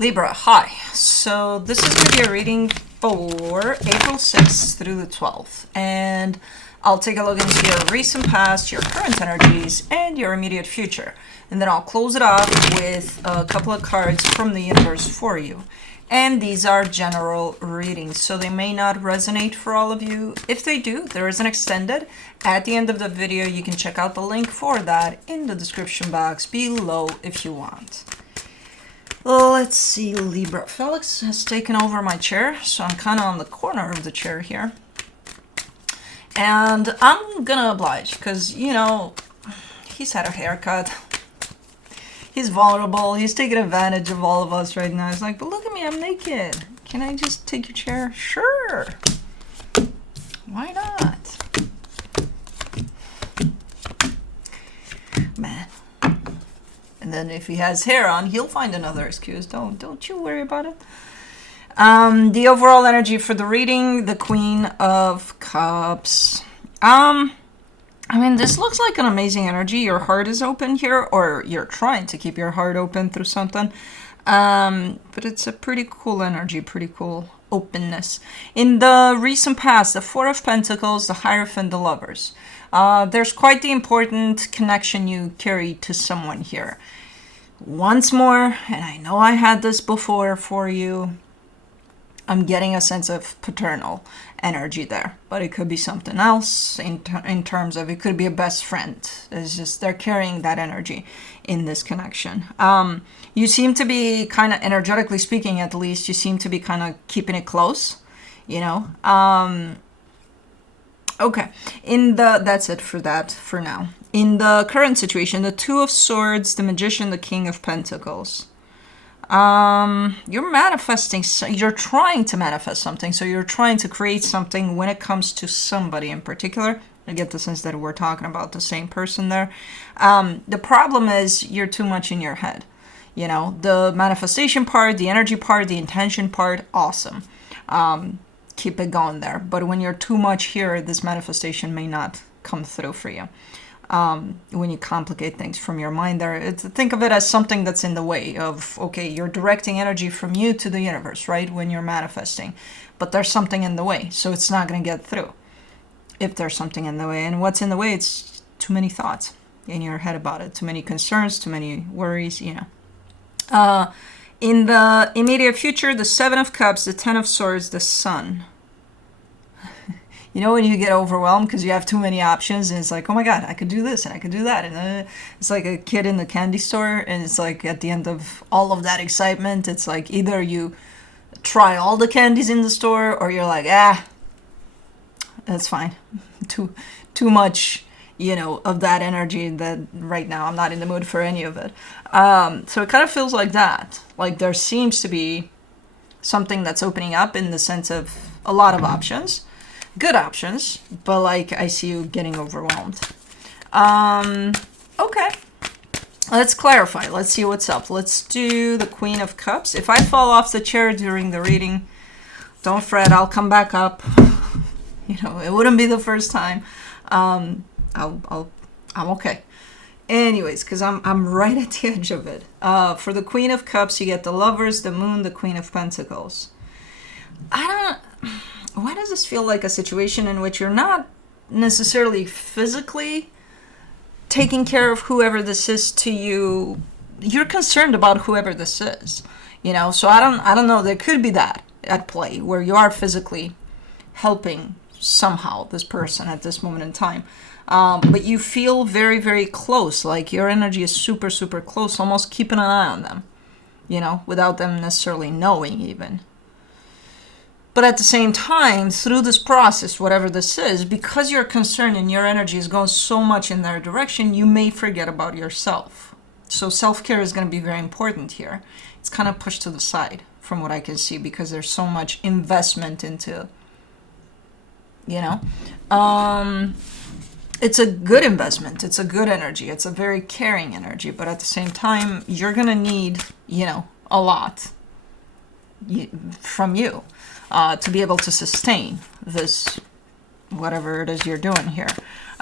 Libra, hi. So this is going to be a reading for April 6th through the 12th. And I'll take a look into your recent past, your current energies, and your immediate future. And then I'll close it off with a couple of cards from the universe for you. And these are general readings, so they may not resonate for all of you. If they do, there is an extended. At the end of the video, you can check out the link for that in the description box below if you want. Let's see, Libra. Felix has taken over my chair, so I'm kind of on the corner of the chair here. And I'm gonna oblige, because, you know, he's had a haircut. He's vulnerable. He's taking advantage of all of us right now. He's like, but look at me, I'm naked. Can I just take your chair? Sure. Why not? Man. And then if he has hair on, he'll find another excuse. Don't you worry about it. The overall energy for the reading, the Queen of Cups. I mean, this looks like an amazing energy. Your heart is open here, or you're trying to keep your heart open through something. But it's a pretty cool energy, pretty cool openness. In the recent past, the Four of Pentacles, the Hierophant, the Lovers. There's quite the important connection you carry to someone here. Once more, and I know I had this before for you, I'm getting a sense of paternal energy there, but it could be something else in terms of, it could be a best friend. It's just they're carrying that energy in this connection. You seem to be kind of, energetically speaking at least, you seem to be kind of keeping it close, you know. Okay, that's it for that for now. In the current situation, the Two of Swords, the Magician, the King of Pentacles. You're manifesting, you're trying to manifest something, so you're trying to create something when it comes to somebody in particular. I get the sense that we're talking about the same person there. The problem is you're too much in your head. You know, the manifestation part, the energy part, the intention part, awesome. Keep it going there. But when you're too much here, this manifestation may not come through for you. When you complicate things from your mind there, think of it as something that's in the way of, okay, you're directing energy from you to the universe, right, when you're manifesting, but there's something in the way, so it's not going to get through if there's something in the way. And what's in the way? It's too many thoughts in your head about it, too many concerns, too many worries, you know. In the immediate future, the Seven of Cups, the Ten of Swords, the Sun. You know, when you get overwhelmed because you have too many options, and it's like, oh my God, I could do this and I could do that. And it's like a kid in the candy store, and it's like at the end of all of that excitement, it's like either you try all the candies in the store, or you're like, that's fine. Too much, you know, of that energy that right now I'm not in the mood for any of it. So it kind of feels like that. Like there seems to be something that's opening up in the sense of a lot of options. Good options, but like I see you getting overwhelmed. Okay, let's clarify. Let's see what's up. Let's do the Queen of Cups. If I fall off the chair during the reading, don't fret, I'll come back up. You know, it wouldn't be the first time. I'm okay. Anyways, because I'm right at the edge of it. For the Queen of Cups, you get the Lovers, the Moon, the Queen of Pentacles. Why does this feel like a situation in which you're not necessarily physically taking care of whoever this is to you? You're concerned about whoever this is, you know? So I don't know. There could be that at play where you are physically helping somehow this person at this moment in time. But you feel very, very close. Like your energy is super, super close, almost keeping an eye on them, you know, without them necessarily knowing even. But at the same time, through this process, whatever this is, because you're concerned and your energy is going so much in their direction, you may forget about yourself. So self-care is going to be very important here. It's kind of pushed to the side from what I can see because there's so much investment into, you know. It's a good investment. It's a good energy. It's a very caring energy. But at the same time, you're going to need, you know, a lot from you. To be able to sustain this, whatever it is you're doing here.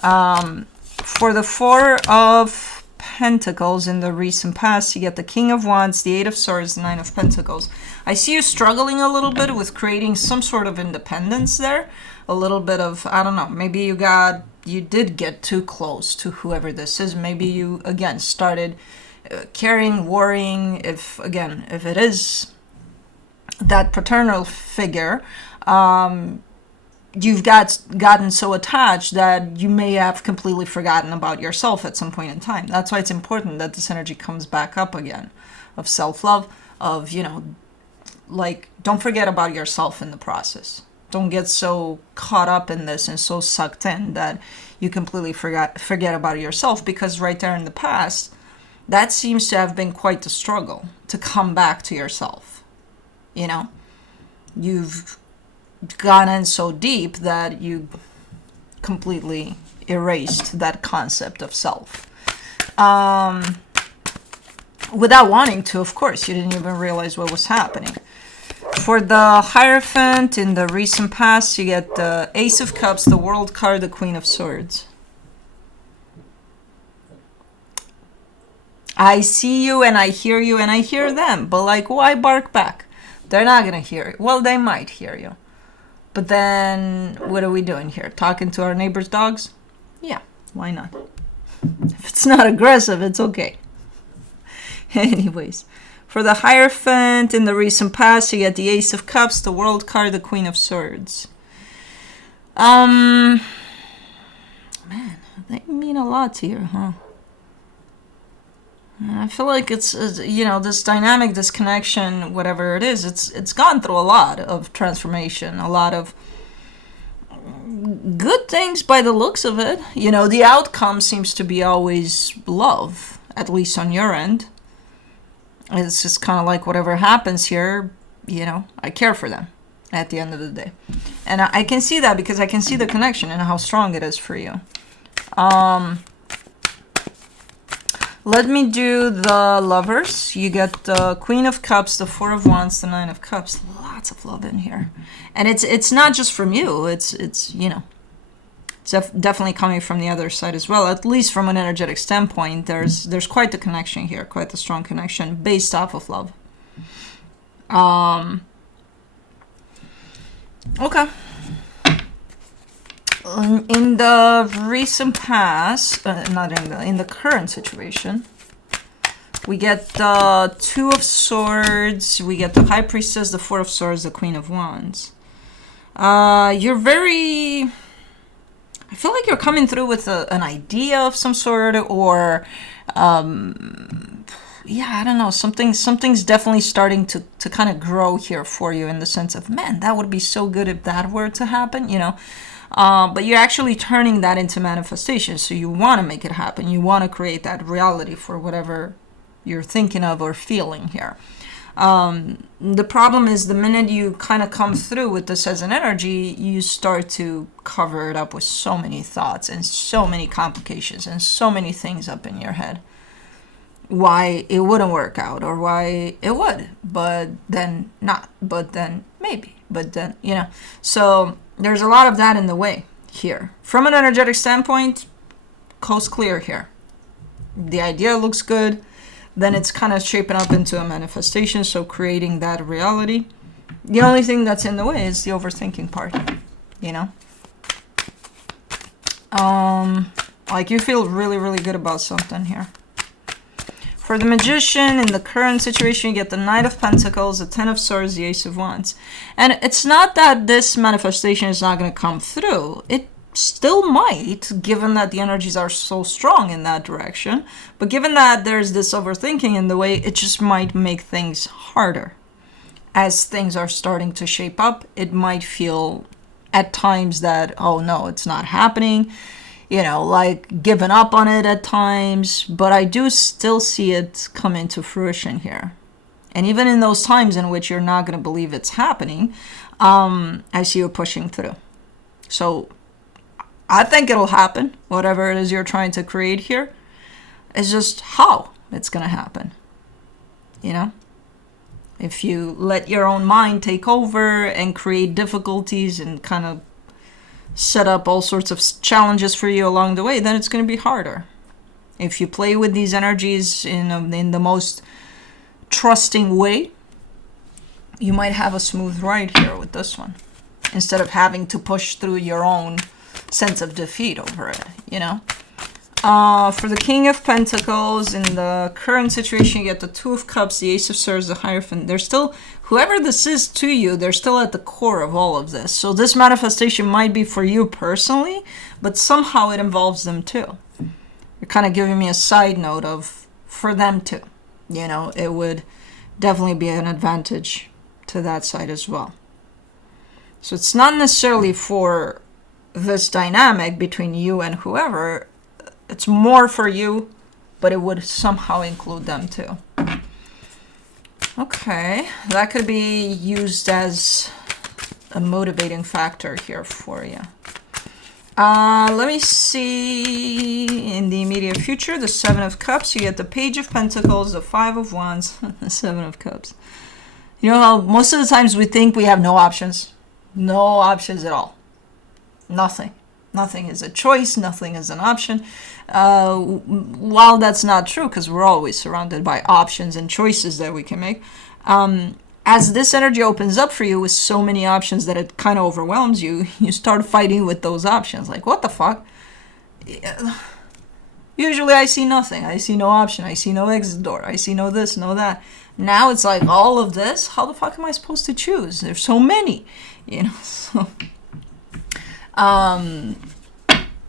For the Four of Pentacles in the recent past. You get the King of Wands, the Eight of Swords, the Nine of Pentacles. I see you struggling a little bit with creating some sort of independence there. A little bit of, I don't know, maybe you did get too close to whoever this is. Maybe you, again, started caring, worrying, if it is that paternal figure, you've gotten so attached that you may have completely forgotten about yourself at some point in time. That's why it's important that this energy comes back up again, of self-love, of, like, don't forget about yourself in the process. Don't get so caught up in this and so sucked in that you completely forget about yourself, because right there in the past, that seems to have been quite the struggle to come back to yourself. You've gone in so deep that you completely erased that concept of self. Without wanting to, of course. You didn't even realize what was happening. For the Hierophant in the recent past, you get the Ace of Cups, the World card, the Queen of Swords. I see you and I hear you and I hear them, but like, why bark back? They're not gonna hear it. Well, they might hear you. But then, what are we doing here? Talking to our neighbor's dogs? Yeah, why not? If it's not aggressive, it's okay. Anyways, for the Hierophant in the recent past, you get the Ace of Cups, the World card, the Queen of Swords. Man, they mean a lot to you, huh? I feel like it's this dynamic, this connection, whatever it is, it's gone through a lot of transformation, a lot of good things by the looks of it. The outcome seems to be always love, at least on your end. It's just kind of like whatever happens here, I care for them at the end of the day. And I can see that because I can see the connection and how strong it is for you. Let me do the Lovers. You get the Queen of Cups, the Four of Wands, the Nine of Cups. Lots of love in here. And it's not just from you. It's definitely coming from the other side as well. At least from an energetic standpoint, there's quite the connection here, quite the strong connection based off of love. Okay. In the recent past, in the current situation, we get the Two of Swords, we get the High Priestess, the Four of Swords, the Queen of Wands. You're very... I feel like you're coming through with an idea of some sort, or... I don't know, something's definitely starting to kind of grow here for you, in the sense of, man, that would be so good if that were to happen, But you're actually turning that into manifestation. So you want to make it happen. You want to create that reality for whatever you're thinking of or feeling here. The problem is, the minute you kind of come through with this as an energy, you start to cover it up with so many thoughts and so many complications and so many things up in your head. Why it wouldn't work out, or why it would, but then not, but then maybe, but then, So there's a lot of that in the way here. From an energetic standpoint, coast clear here. The idea looks good. Then it's kind of shaping up into a manifestation, so creating that reality. The only thing that's in the way is the overthinking part, Like, you feel really, really good about something here. For the Magician, in the current situation, you get the Knight of Pentacles, the Ten of Swords, the Ace of Wands. And it's not that this manifestation is not going to come through. It still might, given that the energies are so strong in that direction. But given that there's this overthinking in the way, it just might make things harder. As things are starting to shape up, it might feel at times that, oh no, it's not happening. Like giving up on it at times, but I do still see it come into fruition here. And even in those times in which you're not going to believe it's happening, I see you pushing through. So I think it'll happen, whatever it is you're trying to create here. It's just how it's going to happen. If you let your own mind take over and create difficulties and kind of set up all sorts of challenges for you along the way, then it's going to be harder. If you play with these energies in the most trusting way, you might have a smooth ride here with this one, instead of having to push through your own sense of defeat over it, you know? For the King of Pentacles, in the current situation, you get the Two of Cups, the Ace of Swords, the Hierophant. They're still, whoever this is to you, they're still at the core of all of this. So this manifestation might be for you personally, but somehow it involves them too. You're kind of giving me a side note of, for them too. You know, it would definitely be an advantage to that side as well. So it's not necessarily for this dynamic between you and whoever. It's more for you, but it would somehow include them too. Okay, that could be used as a motivating factor here for you. Let me see, in the immediate future, the Seven of Cups. You get the Page of Pentacles, the Five of Wands, the Seven of Cups. You know how most of the times we think we have no options? No options at all. Nothing. Nothing is a choice. Nothing is an option. While that's not true, because we're always surrounded by options and choices that we can make, as this energy opens up for you with so many options that it kind of overwhelms you, you start fighting with those options. Like, what the fuck? Usually I see nothing. I see no option. I see no exit door. I see no this, no that. Now it's like all of this. How the fuck am I supposed to choose? There's so many, you know. So, I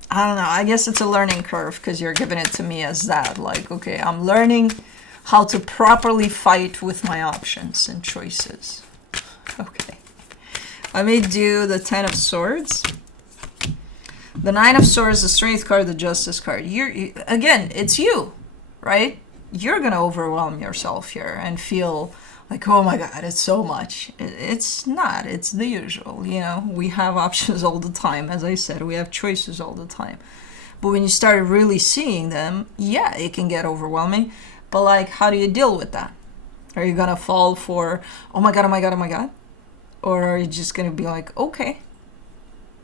don't know. I guess it's a learning curve because you're giving it to me as that. Like, okay, I'm learning how to properly fight with my options and choices. Okay. Let me do the Ten of Swords. The Nine of Swords, the Strength card, the Justice card. Again, it's you, right? You're going to overwhelm yourself here and feel like, oh my God, it's so much. It's not. It's the usual, you know. We have options all the time. As I said, we have choices all the time. But when you start really seeing them, yeah, it can get overwhelming. But like, how do you deal with that? Are you going to fall for, oh my God, oh my God, oh my God? Or are you just going to be like, okay,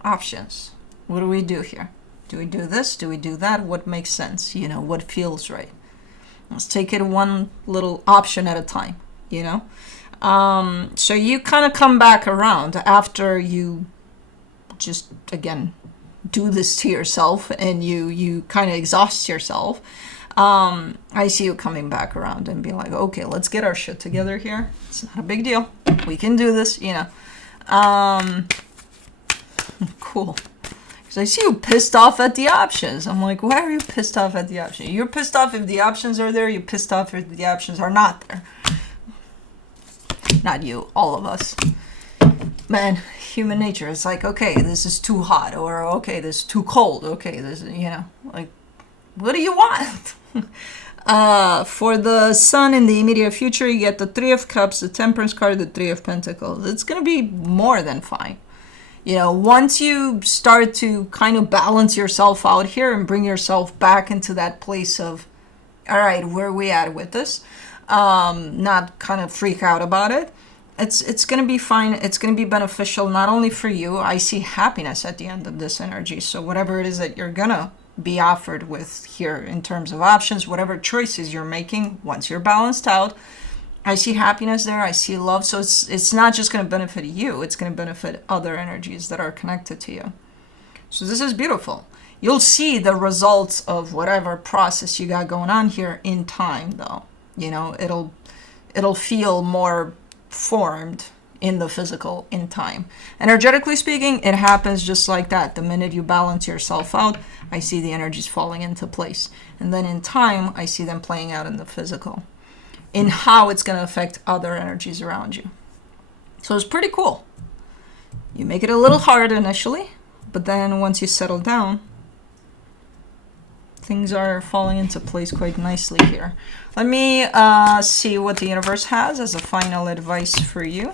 options. What do we do here? Do we do this? Do we do that? What makes sense? You know, what feels right? Let's take it one little option at a time, you know? So you kind of come back around after you just, again, do this to yourself and you kind of exhaust yourself. I see you coming back around and being like, okay, let's get our shit together here. It's not a big deal. We can do this, you know. Cool. I see you pissed off at the options. I'm like, why are you pissed off at the options? You're pissed off if the options are there. You're pissed off if the options are not there. Not you, all of us. Man, human nature. It's like, okay, this is too hot. Or, okay, this is too cold. Okay, this is, you know, like, what do you want? For the Sun in the immediate future, you get the Three of Cups, the Temperance card, the Three of Pentacles. It's going to be more than fine. You know, once you start to kind of balance yourself out here and bring yourself back into that place of, all right, where are we at with this? Not kind of freak out about it. It's going to be fine. It's going to be beneficial, not only for you. I see happiness at the end of this energy. So whatever it is that you're going to be offered with here in terms of options, whatever choices you're making, once you're balanced out, I see happiness there. I see love. So it's not just going to benefit you. It's going to benefit other energies that are connected to you. So this is beautiful. You'll see the results of whatever process you got going on here in time, though. You know, it'll feel more formed in the physical in time. Energetically speaking, it happens just like that. The minute you balance yourself out, I see the energies falling into place. And then in time, I see them playing out in the physical, in how it's going to affect other energies around you. So it's pretty cool. You make it a little hard initially, but then once you settle down, things are falling into place quite nicely here. Let me see what the universe has as a final advice for you.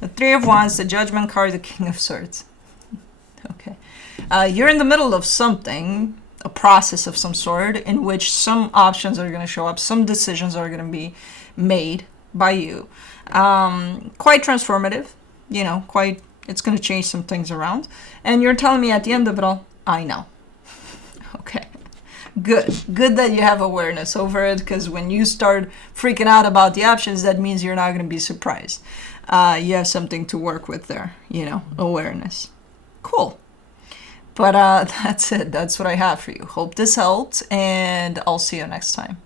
The Three of Wands, the Judgment card, the King of Swords. Okay. You're in the middle of something, a process of some sort, in which some options are going to show up, some decisions are going to be made by you. Quite transformative, you know, it's going to change some things around. And you're telling me at the end of it all, I know. Okay. Good that you have awareness over it, because when you start freaking out about the options, that means you're not going to be surprised. You have something to work with there, awareness. Cool. But that's it. That's what I have for you. Hope this helped, and I'll see you next time.